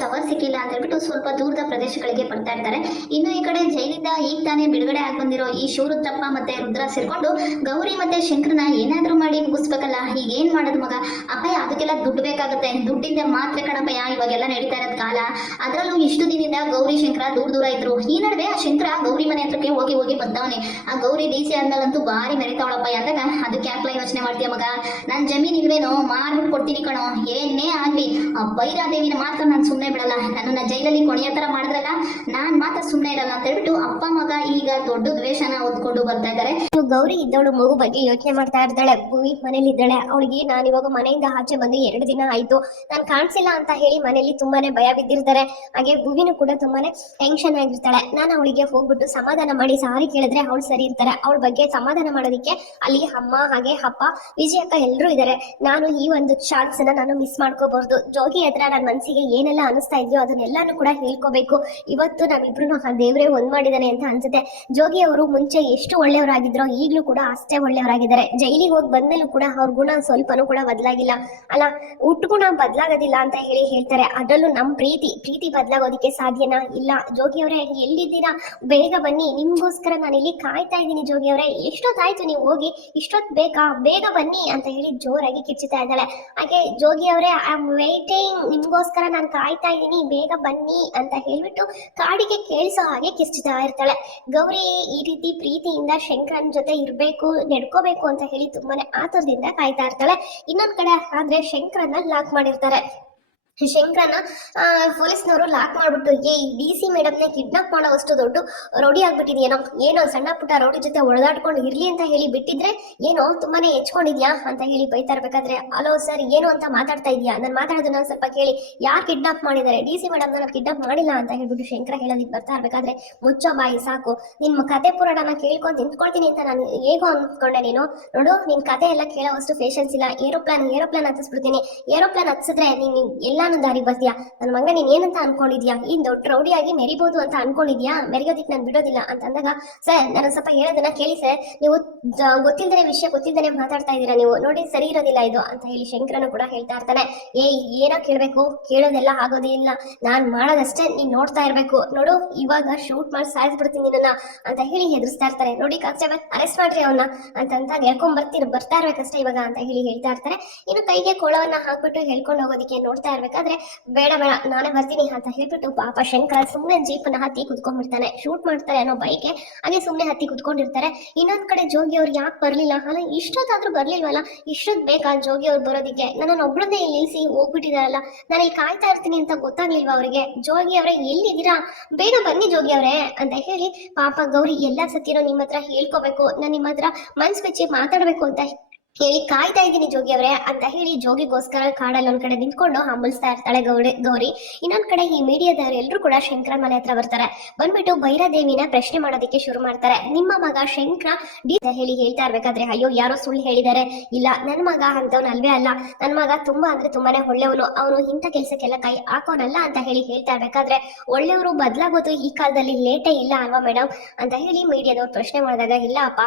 Tower ಸಿಕ್ಕಿಲ್ಲ ಅಂತ ಹೇಳ್ಬಿಟ್ಟು ಸ್ವಲ್ಪ ದೂರದ ಪ್ರದೇಶಗಳಿಗೆ ಬರ್ತಾ ಇರ್ತಾರೆ. ಇನ್ನು ಈ ಕಡೆ ಜೈಲಿಂದ ಈಗ ತಾನೇ ಬಿಡುಗಡೆ ಆಗಿ ಬಂದಿರೋ ಈ ಶಿವರುದ್ರಪ್ಪ ಮತ್ತೆ ರುದ್ರ ಸೇರ್ಕೊಂಡು ಗೌರಿ ಮತ್ತೆ ಶಂಕರನ ಏನಾದ್ರೂ ಮಾಡಿ ಮುಗಿಸ್ಬೇಕಲ್ಲ ಈಗ ಏನ್ ಮಾಡೋದು ಮಗ? ಅಪ್ಪಯ್ಯ ಅದಕ್ಕೆಲ್ಲ ದುಡ್ಡು ಬೇಕಾಗುತ್ತೆ. ದುಡ್ಡಿಂದ ಮಾತ್ರ ಕಣಪ್ಪಯ್ಯ, ಇವಾಗೆಲ್ಲ ನಡೀತಾ ಇರೋದ್ ಕಾಲ. ಅದರಲ್ಲೂ ಇಷ್ಟು ದಿನದಿಂದ ಗೌರಿ, ಶಂಕರ ದೂರ ದೂರ ಇದ್ರು. ಈ ನಡುವೆ ಆ ಶಂಕರ ಗೌರಿ ಮನೆ ಹತ್ರಕ್ಕೆ ಹೋಗಿ ಹೋಗಿ ಬಂದವನೆ. ಆ ಗೌರಿ ಡಿ ಸಿ ಆದ್ಮೇಲಂತೂ ಭಾರಿ ಮೆರಿತಾವಳಪ್ಪ ಅಂದಾಗ ಅದಕ್ಕೆ ಯಾಕಲ ಯೋಚನೆ ಮಾಡ್ತೀಯ ಮಗ? ನನ್ ಜಮೀನ್ ಇಲ್ವೇನೋ ಮಾರ್ಬಿಟ್ಟು ಕೊಡ್ತೀನಿ ಕಣೋ. ಏನೇ ಆಗ್ಲಿ, ಆ ಬೈರಾದೇವಿನ ಮಾತ್ರ ನಾನು ಸುಮ್ಮನೆ ಬಿಡಲ್ಲ. ನನ್ನ ಜೈಲಲ್ಲಿ ಕೊನೆಯ ತರ ಮಾಡಿದ್ರಲ್ಲ, ನಾನ್ ಮಾತ್ರ ಸುಮ್ಮನೆ ಇರಲ್ಲ ಅಂತ ಹೇಳ್ಬಿಟ್ಟು ಅಪ್ಪ ಮಗ ಈಗ ದೊಡ್ಡ ದ್ವೇಷನ ಹೊತ್ಕೊಂಡು ಬರ್ತಾ ಇದ್ದಾರೆ. ಗೌರಿ ಇದ್ದವಳು ಮಗು ಬಗ್ಗೆ ಯೋಚನೆ ಮಾಡ್ತಾ ಇರ್ತಾಳೆ. ಭೂಮಿ ಮನೇಲಿ ಇದ್ದಾಳೆ. ಅವಳಿಗೆ ನಾನು ಇವಾಗ ಮನೆಯಿಂದ ಆಚೆ ಬಂದು ಎರಡು ದಿನ ಆಯ್ತು. ನಾನು ಕಾಣಿಸಿಲ್ಲ ಅಂತ ಹೇಳಿ ಮನೇಲಿ ತುಂಬಾನೇ ಭಯ ಬಿದ್ದಿರ್ತಾರೆ. ಹಾಗೆ ಭೂಮಿನೂ ಕೂಡ ತುಂಬಾನೇ ಟೆನ್ಷನ್ ಆಗಿರ್ತಾಳೆ. ನಾನು ಅವಳಿಗೆ ಹೋಗ್ಬಿಟ್ಟು ಸಮಾಧಾನ ಮಾಡಿ, ಸಾರಿ ಕೇಳಿದ್ರೆ ಅವಳು ಸರಿ ಇರ್ತಾರೆ. ಅವಳ ಬಗ್ಗೆ ಸಮಾಧಾನ ಮಾಡೋದಿಕ್ಕೆ ಅಲ್ಲಿ ಅಮ್ಮ ಹಾಗೆ ಅಪ್ಪ ವಿಜಯಕ್ಕ ಎಲ್ಲರೂ ಇದ್ದಾರೆ ನಾನು ಈ ಒಂದು ಚಾನ್ಸ್ ಅನ್ನ ನಾನು ಮಿಸ್ ಮಾಡ್ಕೋಬಹುದು. ಜೋಗಿ ಹತ್ರ ನನ್ನ ಮನಸ್ಸಿಗೆ ಏನೆಲ್ಲ ಅನಿಸ್ತಾ ಇದೆಯೋ ಅದನ್ನೆಲ್ಲಾನು ಕೂಡ ಹೇಳ್ಕೋಬೇಕು. ಇವತ್ತು ನಾವಿಬ್ರು ಆ ದೇವ್ರೆ ಒಂದ್ ಮಾಡಿದಾನೆ ಅಂತ ಅನ್ಸುತ್ತೆ. ಜೋಗಿ ಅವರು ಮುಂಚೆ ಎಷ್ಟು ಒಳ್ಳೆಯವರಾಗಿದ್ರೋ ಈಗಲೂ ಕೂಡ ಅಷ್ಟೇ ಒಳ್ಳೆಯವರಾಗಿದ್ದಾರೆ. ಜೈಲಿಗೆ ಹೋಗಿ ಬಂದ್ಮೇಲೂ ಕೂಡ ಅವ್ರ ಗುಣ ಸ್ವಲ್ಪನೂ ಕೂಡ ಬದಲಾಗಿಲ್ಲ. ಅಲ್ಲ ಗುಣ ಬದಲಾಗೋದಿಲ್ಲ ಅಂತ ಹೇಳಿ ಹೇಳ್ತಾರೆ. ಅದರಲ್ಲೂ ನಮ್ಮ ಪ್ರೀತಿ. ಪ್ರೀತಿ ಬದಲಾಗೋದಿಕ್ಕೆ ಸಾಧ್ಯನಾ? ಇಲ್ಲ. ಜೋಗಿ ಅವರೇ, ಎಲ್ಲಿದ್ದೀರಾ? ಬೇಗ ಬನ್ನಿ. ನಿಮ್ಗೋಸ್ಕರ ನಾನು ಇಲ್ಲಿ ಕಾಯ್ತಾ ಇದ್ದೀನಿ ಜೋಗಿ ಅವರೇ. ಎಷ್ಟೊತ್ತಾಯ್ತು ನೀವು ಹೋಗಿ, ಇಷ್ಟೊತ್ ಬೇಕಾ? ಬೇಗ ಬನ್ನಿ ಅಂತ ಹೇಳಿ ಜೋರಾಗಿ ಕಿರ್ಚಿತಾ ಇದ್ದಾಳೆ. ಹಾಗೆ ಜೋಗಿ ಅವರೇ ಐ ಆಮ್ ವೇಟಿಂಗ್ ನಿಮ್ಗೋಸ್ಕರ ನಾನು ಕಾಯ್ತಾ ಇದ್ದೀನಿ. ಬೇಗ ಬನ್ನಿ ಅಂತ ಹೇಳ್ಬಿಟ್ಟು ಕಾಡಿಗೆ ಕೇಳಿಸೋ ಹಾಗೆ ಕಿರ್ಚಿತಾ ಇರ್ತಾಳೆ. ಗೌರಿ ಈ ರೀತಿ ಪ್ರೀತಿಯಿಂದ ಶಂಕರನ್ ಜೊತೆ ಇರಬೇಕು, ನಡ್ಕೋಬೇಕು ಅಂತ ಹೇಳಿ ತುಂಬಾನೇ ಆತರದಿಂದ ಕಾಯ್ತಾ ಇರ್ತಾಳೆ. ಇನ್ನೊಂದ್ ಕಡೆ ಆದ್ರೆ ಶಂಕರನ್ನ ಲಾಕ್ ಮಾಡಿರ್ತಾರೆ. ಶಂಕರನ ಪೊಲೀಸ್ನವರು ಲಾಕ್ ಮಾಡ್ಬಿಟ್ಟು, ಏ ಡಿ ಸಿ ಮೇಡಮ್ನ ಕಿಡ್ನಾಪ್ ಮಾಡೋ ಅಷ್ಟು ದೊಡ್ಡ ರೌಡಿ ಆಗ್ಬಿಟ್ಟಿದ್ಯೇನೋ ಏನೋ ಸಣ್ಣ ಪುಟ್ಟ ರೌಡಿ ಜೊತೆ ಒಳದಾಡ್ಕೊಂಡು ಇರ್ಲಿ ಅಂತ ಹೇಳಿ ಬಿಟ್ಟಿದ್ರೆ ಏನೋ ತುಂಬಾನೇ ಹೆಚ್ಕೊಂಡಿದ್ಯಾ? ಅಂತ ಹೇಳಿ ಬೈತಾ ಇರ್ಬೇಕಾದ್ರೆ, ಅಲೋ ಸರ್, ಏನು ಅಂತ ಮಾತಾಡ್ತಾ ಇದೀಯಾ? ನಾನು ಮಾತಾಡೋದನ್ನ ಸ್ವಲ್ಪ ಕೇಳಿ, ಯಾರು ಕಿಡ್ನಾಪ್ ಮಾಡಿದ್ದಾರೆ ಡಿ ಸಿ ಮೇಡಮ್ ನಾನು ಕಿಡ್ನಾಪ್ ಮಾಡಿಲ್ಲ ಅಂತ ಹೇಳ್ಬಿಟ್ಟು ಶಂಕರ ಹೇಳೋದಿಕ್ಕೆ ಬರ್ತಾ ಇರ್ಬೇಕಾದ್ರೆ, ಮುಚ್ಚೋ ಬಾಯಿ, ಸಾಕು. ನಿಮ್ಮ ಕತೆ ಪುರಾಣನ ಕೇಳ್ಕೊಂಡು ನಿಂತ್ಕೊಳ್ತೀನಿ ಅಂತ ನಾನು ಹೇಗೋ ಅನ್ಕೊಂಡೆ ನೀನು. ನೋಡು, ನಿನ್ ಕತೆ ಎಲ್ಲ ಕೇಳೋ ಅಷ್ಟು ಪೇಷನ್ಸ್ ಇಲ್ಲ. ಏರೋಪ್ಲಾನ್ ಏರೋಪ್ಲಾನ್ ಹತ್ತಿಸ್ಬಿಡ್ತೀನಿ ಏರೋಪ್ಲಾನ್ ಹತ್ತಿಸಿದ್ರೆ ನೀನ್ ಎಲ್ಲಾನು ದಾರಿ ಬರ್ತೀಯಾ? ನನ್ನ ಮಗ ನೀನ್ ಏನಂತ ಅನ್ಕೊಂಡಿದ್ಯಾ? ಈ ದೊಡ್ಡ ರೌಡಿಯಾಗಿ ಮೆರಿಬಹುದು ಅಂತ ಅನ್ಕೊಂಡಿದ್ಯಾ? ಮೆರಿಯೋದಿಕ್ ನಾನು ಬಿಡೋದಿಲ್ಲ ಅಂತ ಅಂದಾಗ, ಸರ್, ನಾನು ಸ್ವಲ್ಪ ಹೇಳೋದನ್ನ ಕೇಳಿ, ಸರ್. ನೀವು ಗೊತ್ತಿಲ್ಲದೇ ವಿಷಯ ಗೊತ್ತಿಲ್ಲದೇ ಮಾತಾಡ್ತಾ ಇದ್ದೀರಾ? ನೀವು ನೋಡಿ ಸರಿ ಇರೋದಿಲ್ಲ ಇದು, ಅಂತ ಹೇಳಿ ಶಂಕರನು ಕೂಡ ಹೇಳ್ತಾ ಇರ್ತಾನೆ. ಏ ಏನೋ ಕೇಳ್ಬೇಕು. ಕೇಳೋದೆಲ್ಲ ಆಗೋದೇ ಇಲ್ಲ. ನಾನ್ ಮಾಡೋದಷ್ಟೇ ನೀನ್ ನೋಡ್ತಾ ಇರ್ಬೇಕು. ನೋಡು, ಇವಾಗ ಶೂಟ್ ಮಾಡಿ, ಸಾಯಿಸ್ಬಿಡ್ತೀನಿ ನಿನ್ನ ಅಂತ ಹೇಳಿ ಹೆದರ್ಸ್ತಾ ಇರ್ತಾರೆ. ನೋಡಿ ಕಾನ್ಸ್ಟೇಬಲ್, ಅರೆಸ್ಟ್ ಮಾಡ್ರಿ ಅವನ್ನ ಅಂತ ಹೇಳ್ಕೊಂಡ್ ಬರ್ತೀನಿ ಬರ್ತಾ ಇರ್ಬೇಕಷ್ಟೇ ಇವಾಗ ಅಂತ ಹೇಳಿ ಹೇಳ್ತಾ ಇರ್ತಾರೆ. ಇನ್ನು ಕೈಗೆ ಕೋಳವನ್ನ ಹಾಕ್ಬಿಟ್ಟು ಹೇಳ್ಕೊಂಡು ಹೋಗೋದಕ್ಕೆ ನೋಡ್ತಾ ಇರ್ಬೇಕಾದ್ರೆ ಬೇಡ ಬೇಡ, ನಾನೇ ಬರ್ತೀನಿ ಅಂತ ಹೇಳ್ಬಿಟ್ಟು ಪಾಪ ಶಂಕರ ಸುಮ್ಮನೆ ನ ಹತ್ತಿ ಕುತ್ಕೊಂಡ್ಬಿಡ್ತಾನೆ. ಶೂಟ್ ಮಾಡ್ತಾರೆ ಅನ್ನೋ ಬೈಕೆ ಹಾಗೆ ಸುಮ್ಮನೆ ಹತ್ತಿ ಕುತ್ಕೊಂಡಿರ್ತಾರೆ. ಇನ್ನೊಂದ್ ಕಡೆ ಜೋಗಿ ಅವ್ರು ಯಾಕೆ ಬರ್ಲಿಲ್ಲ? ಅಲ್ಲ, ಇಷ್ಟೊತ್ತಾದ್ರೂ ಬರ್ಲಿಲ್ವಲ್ಲ? ಇಷ್ಟೊತ್ ಬೇಕಾ ಜೋಗಿ ಅವ್ರು ಬರೋದಿಕ್ಕೆ? ನನ್ನ ಒಬ್ಳನ್ನೇ ಇಲ್ಲಿ ನಿಲ್ಸಿ ಹೋಗ್ಬಿಟ್ಟಿದಾರಲ್ಲ ನಾನು ಇಲ್ಲಿ ಕಾಯ್ತಾ ಇರ್ತೀನಿ ಅಂತ ಗೊತ್ತಾಗ್ಲಿಲ್ವಾ ಅವ್ರಿಗೆ? ಜೋಗಿ ಅವರೇ, ಎಲ್ಲಿದ್ದೀರಾ? ಬೇಗ ಬನ್ನಿ ಜೋಗಿ ಅವರೇ ಅಂತ ಹೇಳಿ ಪಾಪ ಗೌರಿ ಎಲ್ಲಾ ಸತ್ಯನೂ ನಿಮ್ಮ ಹತ್ರ ಹೇಳ್ಕೋಬೇಕು, ನಾನು ನಿಮ್ಮ ಹತ್ರ ಮನ್ಸ್ ಬಿಚ್ಚಿ ಮಾತಾಡ್ಬೇಕು ಅಂತ ಹೇಳಿ ಕಾಯ್ತಾ ಇದ್ದೀನಿ ಜೋಗಿ ಅವರೇ ಅಂತ ಹೇಳಿ ಜೋಗಿಗೋಸ್ಕರ ಕಾಡಲ್ಲಿ ಒಂದ್ ಕಡೆ ನಿಂತ್ಕೊಂಡು ಹಂಬಲಿಸ್ತಾ ಇರ್ತಾಳೆ ಗೌರಿ ಗೌರಿ. ಇನ್ನೊಂದ್ ಕಡೆ ಈ ಮೀಡಿಯಾದವರು ಎಲ್ಲರೂ ಕೂಡ ಶಂಕರ ಮನೆ ಹತ್ರ ಬರ್ತಾರೆ. ಬಂದ್ಬಿಟ್ಟು ಭೈರದೇವಿನ ಪ್ರಶ್ನೆ ಮಾಡೋದಕ್ಕೆ ಶುರು ಮಾಡ್ತಾರೆ. ನಿಮ್ಮ ಮಗ ಶಂಕರ ಡಿ ಹೇಳಿ ಹೇಳ್ತಾ ಇರ್ಬೇಕಾದ್ರೆ, ಅಯ್ಯೋ, ಯಾರೋ ಸುಳ್ಳು ಹೇಳಿದಾರೆ ಇಲ್ಲ, ನನ್ ಮಗ ಅಂತವ್ನು ಅಲ್ವೇ ಅಲ್ಲ. ನನ್ ಮಗ ತುಂಬಾ ಅಂದ್ರೆ ತುಂಬಾನೇ ಒಳ್ಳೆಯವನು. ಅವನು ಇಂಥ ಕೆಲ್ಸಕ್ಕೆಲ್ಲ ಕೈ ಹಾಕೋನಲ್ಲ ಅಂತ ಹೇಳಿ ಹೇಳ್ತಾ ಇರ್ಬೇಕಾದ್ರೆ, ಒಳ್ಳೆಯವರು ಬದಲಾಗೋದು ಈ ಕಾಲದಲ್ಲಿ ಲೇಟೇ ಇಲ್ಲ ಅಲ್ವಾ ಮೇಡಮ್ ಅಂತ ಹೇಳಿ ಮೀಡಿಯಾದವ್ರು ಪ್ರಶ್ನೆ ಮಾಡಿದಾಗ ಇಲ್ಲ ಅಪ್ಪ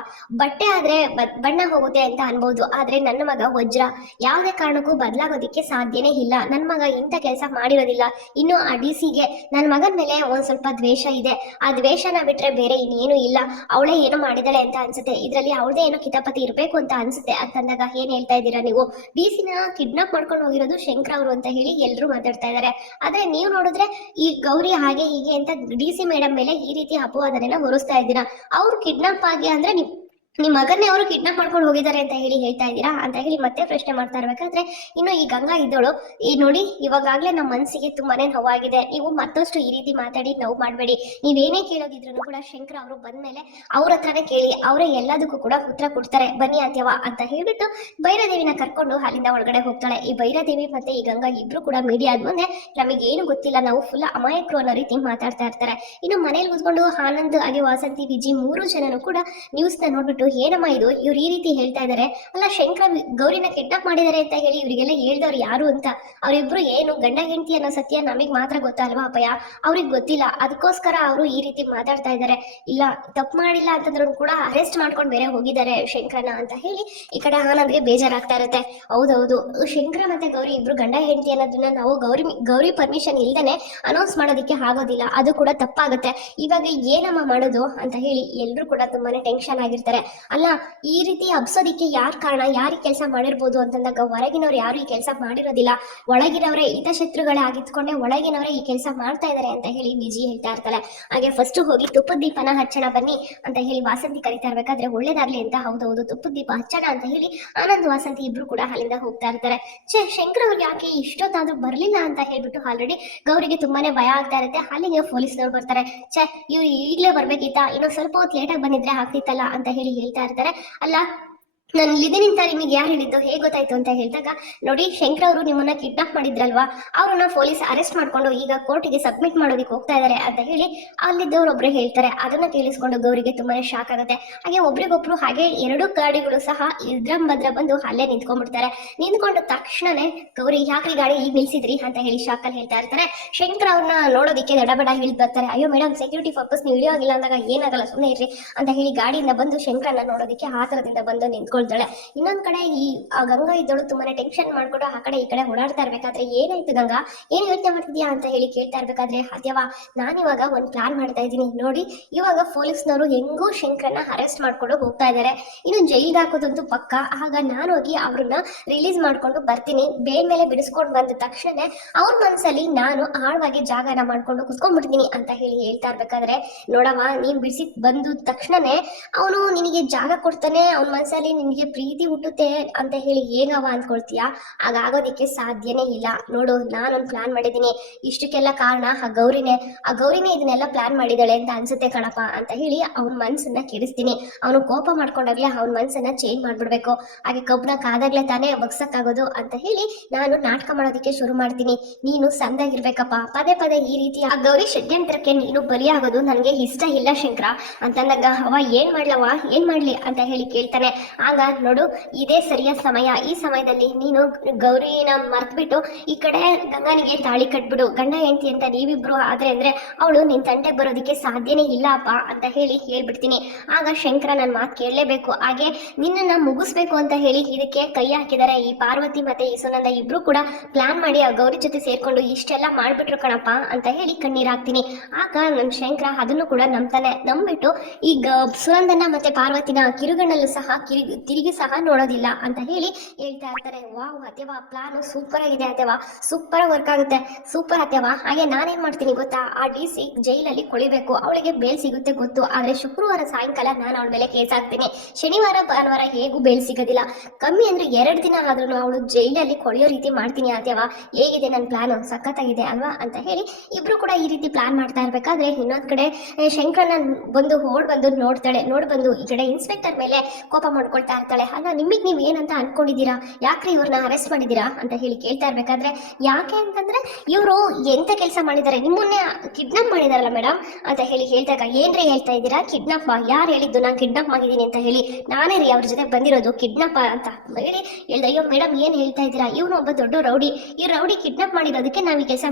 ಬಟ್ಟೆ ಆದ್ರೆ ಬಣ್ಣ ಹೋಗುತ್ತೆ ಅಂತ ಅನ್ಬೋದು. ಆದ್ರೆ ನನ್ನ ಮಗ ವಜ್ರ. ಯಾವುದೇ ಕಾರಣಕ್ಕೂ ಬದಲಾಗೋದಿಕ್ಕೆ ಸಾಧ್ಯನೇ ಇಲ್ಲ. ನನ್ನ ಮಗ ಇಂಥ ಕೆಲಸ ಮಾಡಿರೋದಿಲ್ಲ. ಇನ್ನು ಆ ಡಿ ಸಿಗೆ ನನ್ನ ಮಗನ ಮೇಲೆ ಒಂದ್ ಸ್ವಲ್ಪ ದ್ವೇಷ ಇದೆ. ಆ ದ್ವೇಷನ ಬಿಟ್ರೆ ಬೇರೆ ಇನ್ನೇನು ಇಲ್ಲ. ಅವಳೇ ಏನೋ ಮಾಡಿದಾಳೆ ಅಂತ ಅನ್ಸುತ್ತೆ. ಇದರಲ್ಲಿ ಅವಳದೇ ಏನೋ ಕಿತಾಪತಿ ಇರಬೇಕು ಅಂತ ಅನ್ಸುತ್ತೆ ಅಂತಂದಾಗ ಏನ್ ಹೇಳ್ತಾ ಇದ್ದೀರಾ ನೀವು? ಡಿ ಸಿನ ಕಿಡ್ನಾಪ್ ಮಾಡ್ಕೊಂಡು ಹೋಗಿರೋದು ಶಂಕರ್ ಅವರು ಅಂತ ಹೇಳಿ ಎಲ್ಲರೂ ಮಾತಾಡ್ತಾ ಇದ್ದಾರೆ ಆದ್ರೆ ನೀವು ನೋಡಿದ್ರೆ ಈ ಗೌರಿ ಹಾಗೆ ಹೀಗೆ ಅಂತ ಡಿ ಸಿ ಮೇಡಮ್ ಮೇಲೆ ಈ ರೀತಿ ಅಪವಾದನೆಲ್ಲ ಹೊರಿಸ್ತಾ ಇದ್ದೀರಾ? ಅವ್ರು ಕಿಡ್ನಾಪ್ ಆಗಿ ಅಂದ್ರೆ ನಿಮ್ ನಿಮ್ ಮಗನ್ನೇ ಅವರು ಕಿಡ್ನಾಪ್ ಮಾಡ್ಕೊಂಡು ಹೋಗಿದ್ದಾರೆ ಅಂತ ಹೇಳಿ ಹೇಳ್ತಾ ಇದ್ದೀರಾ? ಅಂತ ಹೇಳಿ ಮತ್ತೆ ಪ್ರಶ್ನೆ ಮಾಡ್ತಾ ಇರ್ಬೇಕಾದ್ರೆ, ಇನ್ನು ಈ ಗಂಗಾ ಇದ್ದೋಳು, ಈ ನೋಡಿ ಇವಾಗಾಗ್ಲೇ ನಮ್ಮ ಮನಸ್ಸಿಗೆ ತುಂಬಾನೇ ನೋವಾಗಿದೆ. ನೀವು ಮತ್ತಷ್ಟು ಈ ರೀತಿ ಮಾತಾಡಿ ನೋವು ಮಾಡಬೇಡಿ. ನೀವೇನೇ ಕೇಳೋದಿದ್ರು ಕೂಡ ಶಂಕರ್ ಅವರು ಬಂದ್ಮೇಲೆ ಅವ್ರ ಹತ್ರನೇ ಕೇಳಿ, ಅವರೇ ಎಲ್ಲದಕ್ಕೂ ಕೂಡ ಉತ್ತರ ಕೊಡ್ತಾರೆ. ಬನ್ನಿ ಅಂತ್ಯವ ಅಂತ ಹೇಳ್ಬಿಟ್ಟು ಭೈರದೇವಿನ ಕರ್ಕೊಂಡು ಅಲ್ಲಿಂದ ಒಳಗಡೆ ಹೋಗ್ತಾಳೆ. ಈ ಭೈರದೇವಿ ಮತ್ತೆ ಈ ಗಂಗಾ ಇಬ್ರು ಕೂಡ ಮೀಡಿಯಾ ಆದ್ಮೇಲೆ ನಮಗೆ ಏನು ಗೊತ್ತಿಲ್ಲ, ನಾವು ಫುಲ್ ಅಮಾಯಕರು ಅನ್ನೋ ರೀತಿ ಮಾತಾಡ್ತಾ ಇರ್ತಾರೆ. ಇನ್ನು ಮನೇಲಿ ಕೂತ್ಕೊಂಡು ಆನಂದ್ ಹಾಗೆ ವಾಸಂತಿ, ವಿಜಿ ಮೂರು ಜನನು ಕೂಡ ನ್ಯೂಸ್ನ ನೋಡ್ಬಿಟ್ಟು ಹೇಳ್ಬಿಟ್ಟು ಏನಮ್ಮ ಇದು? ಇವ್ರು ಈ ರೀತಿ ಹೇಳ್ತಾ ಇದ್ದಾರೆ ಅಲ್ಲ, ಶಂಕರ ಗೌರಿನ ಕಿಡ್ನಾಪ್ ಮಾಡಿದ್ದಾರೆ ಅಂತ ಹೇಳಿ ಇವರಿಗೆಲ್ಲ ಹೇಳ್ದವ್ರು ಯಾರು ಅಂತ. ಅವರಿಬ್ರು ಏನು ಗಂಡ ಹೆಂಡತಿ ಅನ್ನೋ ಸತ್ಯ ನಮಗ್ ಮಾತ್ರ ಗೊತ್ತಲ್ವಾ ಅಪ್ಪಯ್ಯ? ಅವ್ರಿಗೆ ಗೊತ್ತಿಲ್ಲ. ಅದಕ್ಕೋಸ್ಕರ ಅವರು ಈ ರೀತಿ ಮಾತಾಡ್ತಾ ಇದ್ದಾರೆ ಇಲ್ಲ, ತಪ್ಪು ಮಾಡಿಲ್ಲ ಅಂತಂದ್ರೂ ಕೂಡ ಅರೆಸ್ಟ್ ಮಾಡ್ಕೊಂಡು ಬೇರೆ ಹೋಗಿದ್ದಾರೆ ಶಂಕರನ ಅಂತ ಹೇಳಿ ಈ ಕಡೆ ಆನಂದ್ಗೆ ಬೇಜಾರಾಗ್ತಾ ಇರುತ್ತೆ. ಹೌದೌದು. ಶಂಕರ ಮತ್ತೆ ಗೌರಿ ಇಬ್ರು ಗಂಡ ಹೆಂಡತಿ ಅನ್ನೋದನ್ನ ನಾವು ಗೌರಿ ಗೌರಿ ಪರ್ಮಿಷನ್ ಇಲ್ದೇನೆ ಅನೌನ್ಸ್ ಮಾಡೋದಕ್ಕೆ ಆಗೋದಿಲ್ಲ. ಅದು ಕೂಡ ತಪ್ಪಾಗುತ್ತೆ. ಇವಾಗ ಏನಮ್ಮ ಮಾಡೋದು ಅಂತ ಹೇಳಿ ಎಲ್ಲರೂ ಕೂಡ ತುಂಬಾನೇ ಟೆನ್ಷನ್ ಆಗಿರ್ತಾರೆ. ಅಲ್ಲ, ಈ ರೀತಿ ಹಬ್ಸೋದಿಕ್ಕೆ ಯಾರ್ ಕಾರಣ? ಯಾರಿಗೆ ಕೆಲಸ ಮಾಡಿರ್ಬೋದು ಅಂತಂದಾಗ ಹೊರಗಿನವ್ರು ಯಾರು ಈ ಕೆಲಸ ಮಾಡಿರೋದಿಲ್ಲ. ಒಳಗಿನವರೇ ಹಿತಶತ್ರುಗಳೇ ಆಗಿತ್ಕೊಂಡೆ ಒಳಗಿನವರೇ ಈ ಕೆಲಸ ಮಾಡ್ತಾ ಇದ್ದಾರೆ ಅಂತ ಹೇಳಿ ವಿಜಿ ಹೇಳ್ತಾ ಇರ್ತಾರೆ ಹಾಗೆ ಫಸ್ಟ್ ಹೋಗಿ ತುಪ್ಪದ ದೀಪನ ಹಚ್ಚಣ ಬನ್ನಿ ಅಂತ ಹೇಳಿ ವಾಸಂತಿ ಕರಿತಾ ಇರ್ಬೇಕಾದ್ರೆ ಒಳ್ಳೇದಾಗ್ಲಿ ಅಂತ ಹೌದೌದು ತುಪ್ಪದ ದೀಪ ಹಚ್ಚಣ ಅಂತ ಹೇಳಿ ಆನಂದ್ ವಾಸಂತಿ ಇಬ್ರು ಕೂಡ ಅಲ್ಲಿಂದ ಹೋಗ್ತಾ ಇರ್ತಾರೆ. ಛೇ, ಶಂಕರ್ ಅವ್ರು ಯಾಕೆ ಇಷ್ಟೊತ್ತಾದ್ರೂ ಬರ್ಲಿಲ್ಲ ಅಂತ ಹೇಳ್ಬಿಟ್ಟು ಆಲ್ರೆಡಿ ಗೌರಿಗೆ ತುಂಬಾನೇ ಭಯ ಆಗ್ತಾ ಇರುತ್ತೆ. ಅಲ್ಲಿಗೆ ಪೊಲೀಸ್ನವ್ರು ಬರ್ತಾರೆ. ಛೇ, ಇವ್ರು ಈಗಲೇ ಬರ್ಬೇಕಿತ್ತ? ಇನ್ನೂ ಸ್ವಲ್ಪ ಹೊತ್ತು ಲೇಟಾಗಿ ಬಂದಿದ್ರೆ ಆಗ್ತಿತ್ತಲ್ಲ ಅಂತ ಹೇಳಿ ಹೇಳ್ತಾ ಇರ್ತಾರೆ. ಅಲ್ಲ ನಾನು ಇಲ್ಲಿದ್ದೀನಿ ಅಂತ ನಿಮಗೆ ಯಾರು ಹೇಳಿದ್ದು? ಹೇಗೆ ಗೊತ್ತಾಯ್ತು ಅಂತ ಹೇಳಿದಾಗ, ನೋಡಿ ಶಂಕರ್ ಅವರು ನಿಮ್ಮನ್ನ ಕಿಡ್ನಾಪ್ ಮಾಡಿದ್ರಲ್ವಾ? ಅವ್ರನ್ನ ಪೊಲೀಸ್ ಅರೆಸ್ಟ್ ಮಾಡ್ಕೊಂಡು ಈಗ ಕೋರ್ಟಿಗೆ ಸಬ್ಮಿಟ್ ಮಾಡೋದಕ್ಕೆ ಹೋಗ್ತಾ ಇದ್ದಾರೆ ಅಂತ ಹೇಳಿ ಅಲ್ಲಿದ್ದವ್ರು ಒಬ್ರು ಹೇಳ್ತಾರೆ. ಅದನ್ನ ಕೇಳಿಸ್ಕೊಂಡು ಗೌರಿಗೆ ತುಂಬಾನೇ ಶಾಕ್ ಆಗುತ್ತೆ. ಹಾಗೆ ಒಬ್ರಿಗೊಬ್ರು ಹಾಗೆ ಎರಡು ಗಾಡಿಗಳು ಸಹ ಇದ್ರಂಬದ್ರ ಬಂದು ಅಲ್ಲೇ ನಿಂತ್ಕೊಂಡ್ಬಿಡ್ತಾರೆ. ನಿಂತ್ಕೊಂಡು ತಕ್ಷಣನೇ ಗೌರಿ, ಯಾಕ್ರಿ ಗಾಡಿ ಈಗ ನಿಲ್ಸಿದ್ರಿ? ಅಂತ ಹೇಳಿ ಶಾಕಲ್ಲಿ ಹೇಳ್ತಾ ಇರ್ತಾರೆ. ಶಂಕರ್ ಅವ್ರನ್ನ ನೋಡೋದಕ್ಕೆ ದಡಬಡ ಹೇಳಿ ಬರ್ತಾರೆ. ಅಯ್ಯೋ ಮೇಡಮ್ ಸೆಕ್ಯೂರಿಟಿ ಪರ್ಪಸ್ ನೀವು ಇಳಿಯೋಗಿಲ್ಲ ಅಂದಾಗ ಏನಾಗಲ್ಲ ಸುಮ್ಮನೆ ಇರ್ರಿ ಅಂತ ಹೇಳಿ ಗಾಡಿಯಿಂದ ಬಂದು ಶಂಕರನ್ನ ನೋಡೋದಕ್ಕೆ ಆತರದಿಂದ ಬಂದು ನಿಂತ್ಕೊಳ್ತಾಳೆ ಇನ್ನೊಂದ್ ಕಡೆ ಈ ಗಂಗಾ ಇದ್ದಳು ತುಂಬಾನೇ ಟೆನ್ಷನ್ ಮಾಡ್ಕೊಂಡು ಆ ಕಡೆ ಈ ಕಡೆ ಓಡಾಡ್ತಾ ಇರ್ಬೇಕಾದ್ರೆ ಏನಾಯ್ತು ಗಂಗಾ? ಏನ್ ಯೋಚನೆ ಮಾಡ್ತಿದ್ಯಾ ಅಂತ ಹೇಳಿ ಕೇಳ್ತಾ ಇರ್ಬೇಕಾದ್ರೆ, ಅದ್ಯವ? ಇವಾಗ ಒಂದ್ ಪ್ಲಾನ್ ಮಾಡ್ತಾ ಇದ್ದೀನಿ. ನೋಡಿ, ಇವಾಗ ಪೊಲೀಸ್ನವರು ಹೆಂಗೂ ಶಂಕರನ್ನ ಅರೆಸ್ಟ್ ಮಾಡ್ಕೊಂಡು ಹೋಗ್ತಾ ಇದಾರೆ. ಇನ್ನು ಜೈಲ್ಗೆ ಹಾಕೋದಂತೂ ಪಕ್ಕ. ಆಗ ನಾನು ಹೋಗಿ ಅವ್ರನ್ನ ರಿಲೀಸ್ ಮಾಡ್ಕೊಂಡು ಬರ್ತೀನಿ. ಬೇಲ್ ಮೇಲೆ ಬಿಡಿಸ್ಕೊಂಡು ಬಂದ ತಕ್ಷಣ ಅವ್ರ ಮನ್ಸಲ್ಲಿ ನಾನು ಆಳವಾಗಿ ಜಾಗನ ಮಾಡ್ಕೊಂಡು ಕುತ್ಕೊಂಡ್ಬಿಡ್ತೀನಿ ಅಂತ ಹೇಳಿ ಹೇಳ್ತಾ ಇರ್ಬೇಕಾದ್ರೆ ನೋಡವಾ ನೀನ್ ಬಿಡಿಸಿ ಬಂದ ತಕ್ಷಣನೇ ಅವನು ನಿನಗೆ ಜಾಗ ಕೊಡ್ತಾನೆ. ಅವ್ನ ಮನ್ಸಲ್ಲಿ ನಿನಗೆ ಪ್ರೀತಿ ಹುಟ್ಟುತ್ತೆ ಅಂತ ಹೇಳಿ ಹೇಗವ ಅನ್ಕೊಳ್ತೀಯಾ? ಹಾಗಾಗೋದಿಕ್ಕೆ ಸಾಧ್ಯನೇ ಇಲ್ಲ. ನೋಡು, ನಾನೊಂದು ಪ್ಲಾನ್ ಮಾಡಿದೀನಿ ಇಷ್ಟಕ್ಕೆಲ್ಲ ಕಾರಣ ಆ ಗೌರಿನೇ. ಆ ಗೌರಿನೇ ಇದನ್ನೆಲ್ಲ ಪ್ಲಾನ್ ಮಾಡಿದಾಳೆ ಅಂತ ಅನ್ಸುತ್ತೆ ಕಣಪ್ಪ ಅಂತ ಹೇಳಿ ಅವ್ನ ಮನ್ಸನ್ನ ಕೆಡಿಸ್ತೀನಿ. ಅವನು ಕೋಪ ಮಾಡ್ಕೊಂಡಾಗ್ಲೇ ಅವ್ನ ಮನ್ಸನ್ನ ಚೇಂಜ್ ಮಾಡ್ಬಿಡ್ಬೇಕು. ಹಾಗೆ ಕಬ್ಬನ ಕಾದಾಗ್ಲೇ ತಾನೇ ಬಗ್ಸಕ್ಕಾಗೋದು ಅಂತ ಹೇಳಿ ನಾನು ನಾಟಕ ಮಾಡೋದಕ್ಕೆ ಶುರು ಮಾಡ್ತೀನಿ. ನೀನು ಸಂದಾಗಿರ್ಬೇಕಪ್ಪ. ಪದೇ ಪದೇ ಈ ರೀತಿ ಆ ಗೌರಿ ಷಡ್ಯಂತ್ರಕ್ಕೆ ನೀನು ಬಲಿಯಾಗೋದು ನನಗೆ ಇಷ್ಟ ಇಲ್ಲ ಶಂಕರ. ಅಂತಂದಾಗ ಅವ ಏನ್ ಮಾಡ್ಲವ ಏನ್ ಮಾಡ್ಲಿ? ಅಂತ ಹೇಳಿ ಕೇಳ್ತಾನೆ. ಆಗ ನೋಡು, ಇದೇ ಸರಿಯಾದ ಸಮಯ. ಈ ಸಮಯದಲ್ಲಿ ನೀನು ಗೌರಿನ ಮರ್ತ್ಬಿಟ್ಟು ಈ ಕಡೆ ಗಂಗನಿಗೆ ತಾಳಿ ಕಟ್ಬಿಡು. ಗಂಡ, ಹೆಂಡತಿ ಅಂತ ನೀವಿಬ್ರು ಆದ್ರೆ ಅಂದ್ರೆ ಅವಳು ನಿನ್ ತಂಟೆಗೆ ಬರೋದಕ್ಕೆ ಸಾಧ್ಯನೇ ಇಲ್ಲ ಅಪ್ಪ ಅಂತ ಹೇಳಿ ಹೇಳ್ಬಿಡ್ತೀನಿ. ಆಗ ಶಂಕರ ನನ್ ಮಾತು ಕೇಳಲೇಬೇಕು. ಹಾಗೆ ನಿನ್ನನ್ನ ಮುಗಿಸ್ಬೇಕು ಅಂತ ಹೇಳಿ ಇದಕ್ಕೆ ಕೈ ಹಾಕಿದರೆ ಈ ಪಾರ್ವತಿ ಮತ್ತೆ ಈ ಸುನಂದ ಇಬ್ರು ಕೂಡ ಪ್ಲಾನ್ ಮಾಡಿ ಆ ಗೌರಿ ಜೊತೆ ಸೇರ್ಕೊಂಡು ಇಷ್ಟೆಲ್ಲ ಮಾಡ್ಬಿಟ್ರು ಕಣಪ್ಪ ಅಂತ ಹೇಳಿ ಕಣ್ಣೀರಾಗ್ತೀನಿ ಆಗ ನಮ್ ಶಂಕರ ಅದನ್ನು ಕೂಡ ನಂಬ್ತಾನೆ. ನಂಬಿಟ್ಟು ಈಗ ಸುನಂದನ ಮತ್ತೆ ಪಾರ್ವತಿನ ಕಿರುಗಣ್ಣಲ್ಲೂ ಸಹ ಕಿರಿ ತಿರುಗಿ ಸಹ ನೋಡೋದಿಲ್ಲ ಅಂತ ಹೇಳಿ ಹೇಳ್ತಾ ಇರ್ತಾರೆ. ವಾವ್ ಅತ್ಯವಾ ಪ್ಲಾನ್ ಸೂಪರ್ ಆಗಿದೆ ಅತ್ಯವಾ ಸೂಪರ್ ವರ್ಕ್ ಆಗುತ್ತೆ. ಸೂಪರ್ ಅತ್ಯವಾ ಹಾಗೆ ನಾನೇನ್ ಮಾಡ್ತೀನಿ ಗೊತ್ತಾ? ಆ ಡಿ ಸಿ ಜೈಲಲ್ಲಿ ಕೊಳಿಬೇಕು. ಅವಳಿಗೆ ಬೇಲ್ ಸಿಗುತ್ತೆ ಗೊತ್ತು. ಆದ್ರೆ ಶುಕ್ರವಾರ ಸಾಯಂಕಾಲ ನಾನು ಅವಳ ಮೇಲೆ ಕೇಸ್ ಹಾಕ್ತೀನಿ. ಶನಿವಾರ, ಭಾನುವಾರ ಹೇಗೂ ಬೇಲ್ ಸಿಗೋದಿಲ್ಲ. ಕಮ್ಮಿ ಅಂದ್ರೆ ಎರಡು ದಿನ ಆದ್ರೂ ಅವಳು ಜೈಲಲ್ಲಿ ಕೊಳೆಯೋ ರೀತಿ ಮಾಡ್ತೀನಿ ಅತ್ಯವಾ ಹೇಗಿದೆ ನನ್ನ ಪ್ಲಾನ್ ಸಖತ್ತಾಗಿದೆ ಅಲ್ವಾ? ಅಂತ ಹೇಳಿ ಇಬ್ರು ಕೂಡ ಈ ರೀತಿ ಪ್ಲಾನ್ ಮಾಡ್ತಾ ಇರ್ಬೇಕಾದ್ರೆ ಇನ್ನೊಂದ್ ಕಡೆ ಶಂಕರನ ಬಂದು ಓಡ್ ಬಂದು ನೋಡ್ತಾಳೆ. ನೋಡ್ ಬಂದು ಈ ಕಡೆ ಇನ್ಸ್ಪೆಕ್ಟರ್ ಮೇಲೆ ಕೋಪ ಮಾಡ್ಕೊಳ್ತಾ ಇರ್ತಾಳೆ ಅಲ್ಲ ನಿಮಗೆ ನೀವು ಏನಂತ ಅನ್ಕೊಂಡಿದ್ದೀರಾ? ಯಾಕ್ರಿ ಇವ್ರನ್ನ ಅರೆಸ್ಟ್ ಮಾಡಿದ್ದೀರಾ? ಅಂತ ಹೇಳಿ ಕೇಳ್ತಾ ಇರ್ಬೇಕಾದ್ರೆ, ಯಾಕೆ ಅಂತಂದ್ರೆ, ಇವರು ಎಂತ ಕೆಲಸ ಮಾಡಿದ್ದಾರೆ ನಿಮ್ಮನ್ನೇ ಕಿಡ್ನಾಪ್ ಮಾಡಿದಾರಲ್ಲ ಮೇಡಮ್ ಅಂತ ಹೇಳಿ ಹೇಳ್ದಾಗ, ಏನ್ರಿ ಹೇಳ್ತಾ ಇದ್ದೀರಾ? ಕಿಡ್ನಾಪ್ ಯಾರು ಹೇಳಿದ್ದು? ನಾನು ಕಿಡ್ನಾಪ್ ಆಗಿದ್ದೀನಿ ಅಂತ ಹೇಳಿ ನಾನೇ ರೀ ಅವ್ರ ಜೊತೆ ಬಂದಿರೋದು ಕಿಡ್ನಾಪ್ ಅಂತ ಹೇಳಿ ಹೇಳ್ದೆ, ಅಯ್ಯೋ ಮೇಡಮ್ ಏನ್ ಹೇಳ್ತಾ ಇದ್ದೀರಾ? ಇವನು ಒಬ್ಬ ದೊಡ್ಡ ರೌಡಿ. ಈ ರೌಡಿ ಕಿಡ್ನಾಪ್ ಮಾಡಿರೋದಕ್ಕೆ ನಾವು ಕೆಲಸ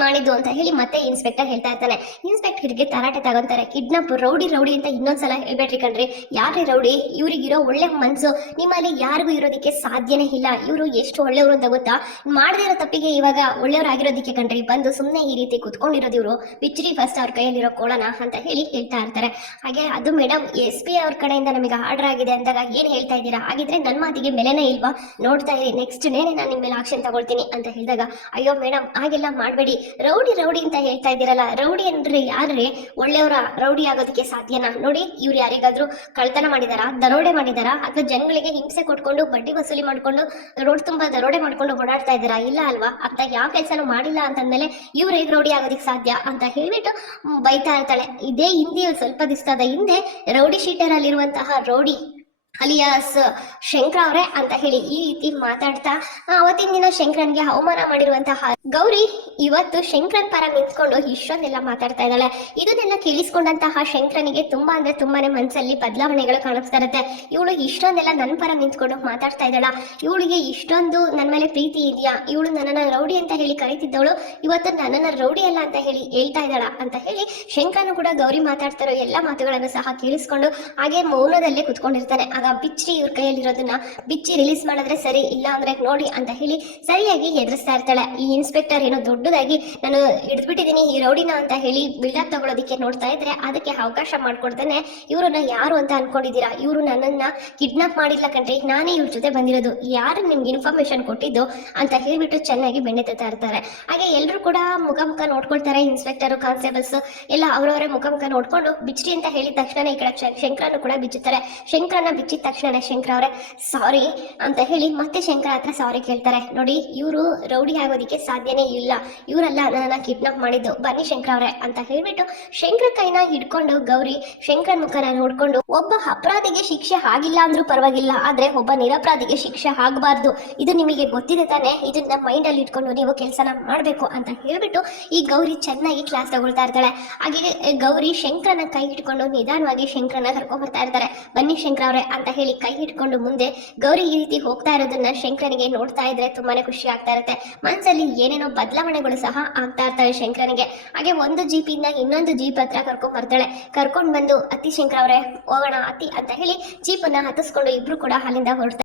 ಮಾಡಿದ್ದು ಅಂತ ಹೇಳಿ ಮತ್ತೆ ಇನ್ಸ್ಪೆಕ್ಟರ್ ಹೇಳ್ತಾ ಇರ್ತಾನೆ. ಇನ್ಸ್ಪೆಕ್ಟರ್ಗೆ ತರಾಟೆ ತಗೊಂತಾರೆ. ಕಿಡ್ನಾಪ್ ರೌಡಿ ರೌಡಿ ಅಂತ ಇನ್ನೊಂದ್ಸಲ ಹೇಳ್ಬೇಡ್ರಿ ಕಣ್ರಿ. ಯಾರೇ ರೌಡಿ ಇವ್ರಿಗಿರೋ ಒಳ್ಳೆ ಮನ್ಸು. ನಿಮ್ಮಲ್ಲಿ ಯಾರಿಗೂ ಇರೋದಕ್ಕೆ ಸಾಧ್ಯನೇ ಇಲ್ಲ. ಇವರು ಎಷ್ಟು ಒಳ್ಳೆಯವರು ಅಂತ ಗೊತ್ತಾ? ಇರೋ ತಪ್ಪಿಗೆ ಇವಾಗ ಒಳ್ಳೆಯವರಾಗಿರೋದಕ್ಕೆ ಕಣ್ರಿ. ಬಂದು ಸುಮ್ಮನೆ ಈ ರೀತಿ ಕುತ್ಕೊಂಡಿರೋದು ಇವರು. ಬಿಚ್ಚರಿ ಫಸ್ಟ್ ಅವ್ರ ಕೈಯಲ್ಲಿರೋ ಕೊಡೋಣ ಅಂತ ಹೇಳಿ ಹೇಳ್ತಾ ಇರ್ತಾರೆ. ಹಾಗೆ ಅದು ಮೇಡಮ್ ಎಸ್ ಪಿ ಅವ್ರ ಕಡೆಯಿಂದ ನಮಗೆ ಆರ್ಡರ್ ಆಗಿದೆ ಅಂದಾಗ ಏನು ಹೇಳ್ತಾ ಇದ್ದೀರಾ? ಹಾಗಿದ್ರೆ ನನ್ನ ಮಾತಿಗೆ ಬೆಲೆನೇ ಇಲ್ವಾ? ನೋಡ್ತಾ ಇರಿ. ನೆಕ್ಸ್ಟ್ ನೇನೆ ನಾನು ನಿಮ್ಮ ಮೇಲೆ ಆಕ್ಷನ್ ತಗೊಳ್ತೀನಿ ಅಂತ ಹೇಳಿದಾಗ, ಅಯ್ಯೋ ಮೇಡಮ್ ಹಾಗೆಲ್ಲ ಮಾಡಬೇಡಿ. ರೌಡಿ ರೌಡಿ ಅಂತ ಹೇಳ್ತಾ ಇದ್ದೀರಲ್ಲ, ರೌಡಿ ಅಂದ್ರೆ ಯಾರ್ರಿ? ಒಳ್ಳೆಯವರ ರೌಡಿ ಆಗೋದಕ್ಕೆ ಸಾಧ್ಯನಾ? ನೋಡಿ, ಇವ್ರು ಯಾರಿಗಾದ್ರೂ ಕಳ್ತನ ಮಾಡಿದಾರಾ? ದರೋಡೆ ಮಾಡಿದಾರಾ? ಅಥವಾ ಜನಗಳಿಗೆ ಹಿಂಸೆ ಕೊಟ್ಕೊಂಡು, ಬಡ್ಡಿ ವಸೂಲಿ ಮಾಡ್ಕೊಂಡು, ರೋಡ್ ತುಂಬಾ ದರೋಡೆ ಮಾಡ್ಕೊಂಡು ಓಡಾಡ್ತಾ ಇದ್ದೀರಾ? ಇಲ್ಲ ಅಲ್ವಾ? ಅಂತ ಯಾವ ಕೆಲಸನೂ ಮಾಡಿಲ್ಲ ಅಂತಂದ್ಮೇಲೆ ಇವ್ರು ಹೇಗೆ ರೌಡಿ ಆಗೋದಕ್ಕೆ ಸಾಧ್ಯ ಅಂತ ಹೇಳ್ಬಿಟ್ಟು ಬೈತಾ ಇರ್ತಾಳೆ. ಇದೇ ಹಿಂದೆ ಸ್ವಲ್ಪ ದಿವಸದ ಹಿಂದೆ ರೌಡಿ ಶೀಟರ್ ಅಲ್ಲಿರುವಂತಹ ರೌಡಿ. ಅಲಿಯಾಸ್ ಶಂಕರ ಅವರೇ ಅಂತ ಹೇಳಿ ಈ ರೀತಿ ಮಾತಾಡ್ತಾ ಅವತ್ತಿನ ದಿನ ಶಂಕರನ್ಗೆ ಅವಮಾನ ಮಾಡಿರುವಂತಹ ಗೌರಿ ಇವತ್ತು ಶಂಕರನ್ ಪರ ನಿಂತ್ಕೊಂಡು ಇಷ್ಟೊಂದೆಲ್ಲ ಮಾತಾಡ್ತಾ ಇದ್ದಾಳೆ. ಇದನ್ನೆಲ್ಲ ಕೇಳಿಸ್ಕೊಂಡಂತಹ ಶಂಕರನಿಗೆ ತುಂಬಾ ಅಂದ್ರೆ ತುಂಬಾನೇ ಮನಸ್ಸಲ್ಲಿ ಬದಲಾವಣೆಗಳು ಕಾಣಿಸ್ತಾ ಇರುತ್ತೆ. ಇವಳು ಇಷ್ಟೊಂದೆಲ್ಲ ನನ್ನ ಪರ ನಿಂತ್ಕೊಂಡು ಮಾತಾಡ್ತಾ ಇದ್ದಾಳ. ಇವಳಿಗೆ ಇಷ್ಟೊಂದು ನನ್ನ ಮೇಲೆ ಪ್ರೀತಿ ಇದೆಯಾ? ಇವಳು ನನ್ನನ್ನ ರೌಡಿ ಅಂತ ಹೇಳಿ ಕರೀತಿದ್ದವಳು. ಇವತ್ತು ನನ್ನನ್ನ ರೌಡಿ ಅಲ್ಲ ಅಂತ ಹೇಳಿ ಹೇಳ್ತಾ ಇದ್ದಾಳ ಅಂತ ಹೇಳಿ ಶಂಕರನು ಕೂಡ ಗೌರಿ ಮಾತಾಡ್ತಾರೋ ಎಲ್ಲಾ ಮಾತುಗಳನ್ನು ಸಹ ಕೇಳಿಸ್ಕೊಂಡು ಹಾಗೆ ಮೌನದಲ್ಲೇ ಕುತ್ಕೊಂಡಿರ್ತಾನೆ. ಆಗ ಬಿಚ್ಚಿ ಇವ್ರ ಕೈಯಲ್ಲಿರೋದನ್ನ ಬಿಚ್ಚಿ ರಿಲೀಸ್ ಮಾಡಿದ್ರೆ ಸರಿ, ಇಲ್ಲ ಅಂದ್ರೆ ನೋಡಿ ಅಂತ ಹೇಳಿ ಸರಿಯಾಗಿ ಎದುರಿಸ್ತಾ ಇರ್ತಾಳೆ. ಈ ಇನ್ಸ್ಪೆಕ್ಟರ್ ಏನೋ ದೊಡ್ಡದಾಗಿ ನಾನು ಹಿಡಿದ್ಬಿಟ್ಟಿದ್ದೀನಿ ಈ ರೌಡಿನ ಅಂತ ಹೇಳಿ ಬಿಲ್ಡಪ್ ತಗೊಳೋದಕ್ಕೆ ನೋಡ್ತಾ ಇದ್ರೆ ಅದಕ್ಕೆ ಅವಕಾಶ ಮಾಡ್ಕೊಡ್ತಾನೆ. ಇವ್ರನ್ನ ಯಾರು ಅಂತ ಅನ್ಕೊಂಡಿದ್ದೀರಾ? ಇವರು ನನ್ನನ್ನ ಕಿಡ್ನಾಪ್ ಮಾಡಿಲ್ಲ ಕಂಡ್ರೆ ನಾನೇ ಇವ್ರ ಜೊತೆ ಬಂದಿರೋದು. ಯಾರು ನಿಮ್ಗೆ ಇನ್ಫಾರ್ಮೇಶನ್ ಕೊಟ್ಟಿದ್ದು ಅಂತ ಹೇಳ್ಬಿಟ್ಟು ಚೆನ್ನಾಗಿ ಬೆಣ್ಣೆ ತತ್ತಾ ಇರ್ತಾರೆ. ಹಾಗೆ ಎಲ್ಲರೂ ಕೂಡ ಮುಖ ಮುಖ ನೋಡ್ಕೊಳ್ತಾರೆ ಇನ್ಸ್ಪೆಕ್ಟರ್ ಕಾನ್ಸ್ಟೇಬಲ್ಸ್ ಎಲ್ಲ ಅವರವರೇ ಮುಖ ಮುಖ ನೋಡ್ಕೊಂಡು ಬಿಚ್ಚಿ ಅಂತ ಹೇಳಿದ ತಕ್ಷಣ ಈ ಕಡೆ ಶಂಕರನ್ನು ಕೂಡ ಬಿಚ್ಚುತ್ತಾರೆ. ಶಂಕರನ ಬಿಚ್ಚಿದ ತಕ್ಷಣ ಶಂಕರ ಅವರೇ, ಸಾರಿ ಅಂತ ಹೇಳಿ ಮತ್ತೆ ಶಂಕರ ಹತ್ರ ಸಾರಿ ಕೇಳ್ತಾರೆ. ನೋಡಿ, ಇವರು ರೌಡಿ ಆಗೋದಿಕ್ಕೆ ಸಾಧ್ಯನೇ ಇಲ್ಲ. ಇವರೆಲ್ಲ ನನ್ನ ಕಿಡ್ನಾಪ್ ಮಾಡಿದ್ದು. ಬನ್ನಿ ಶಂಕರ ಅವರೇ ಅಂತ ಹೇಳ್ಬಿಟ್ಟು ಶಂಕರ ಕೈನ ಹಿಡ್ಕೊಂಡು ಗೌರಿ ಶಂಕರ್ ಮುಖನ ನೋಡ್ಕೊಂಡು ಒಬ್ಬ ಅಪರಾಧಿಗೆ ಶಿಕ್ಷೆ ಆಗಿಲ್ಲ ಅಂದ್ರೂ ಪರವಾಗಿಲ್ಲ, ಆದ್ರೆ ಒಬ್ಬ ನಿರಪರಾಧಿಗೆ ಶಿಕ್ಷೆ ಆಗಬಾರ್ದು. ಇದು ನಿಮಗೆ ಗೊತ್ತಿದೆ ತಾನೆ? ಇದನ್ನ ಮೈಂಡ್ ಅಲ್ಲಿ ಇಟ್ಕೊಂಡು ನೀವು ಕೆಲಸನ ಮಾಡಬೇಕು ಅಂತ ಹೇಳ್ಬಿಟ್ಟು ಈ ಗೌರಿ ಚೆನ್ನಾಗಿ ಕ್ಲಾಸ್ ತಗೊಳ್ತಾ ಇರ್ತಾಳೆ. ಹಾಗೆ ಗೌರಿ ಶಂಕರನ ಕೈ ಹಿಡ್ಕೊಂಡು ನಿಧಾನವಾಗಿ ಶಂಕರನ ಕರ್ಕೊಂಡ್ ಬರ್ತಾ ಇರ್ತಾರೆ. ಬನ್ನಿ ಶಂಕರ ಅವರೇ ಅಂತ ಹೇಳಿ ಕೈ ಹಿಡ್ಕೊಂಡು ಮುಂದೆ ಗೌರಿ ಈ ರೀತಿ ಹೋಗ್ತಾ ಇರೋದನ್ನ ಶಂಕರನಿಗೆ ನೋಡ್ತಾ ಇದ್ರೆ ತುಂಬಾನೇ ಖುಷಿ ಆಗ್ತಾ ಇರುತ್ತೆ. ಮನ್ಸಲ್ಲಿ ಏನೇನೋ ಬದಲಾವಣೆಗಳು ಸಹ ಆಗ್ತಾ ಇರ್ತವೆ ಶಂಕರನಿಗೆ. ಹಾಗೆ ಒಂದು ಜೀಪಿಂದ ಇನ್ನೊಂದು ಜೀಪ್ ಹತ್ರ ಕರ್ಕೊಂಡ್ ಬರ್ತಾಳೆ. ಕರ್ಕೊಂಡ್ ಬಂದು ಅತಿ ಶಂಕರ ಅವರೇ, ಹೋಗೋಣ ಅತಿ ಅಂತ ಹೇಳಿ ಜೀಪನ್ನ ಹತ್ತಿಸ್ಕೊಂಡು ಇಬ್ರು ಕೂಡ ಅಲ್ಲಿಂದ ಹೊರಡ್ತಾರೆ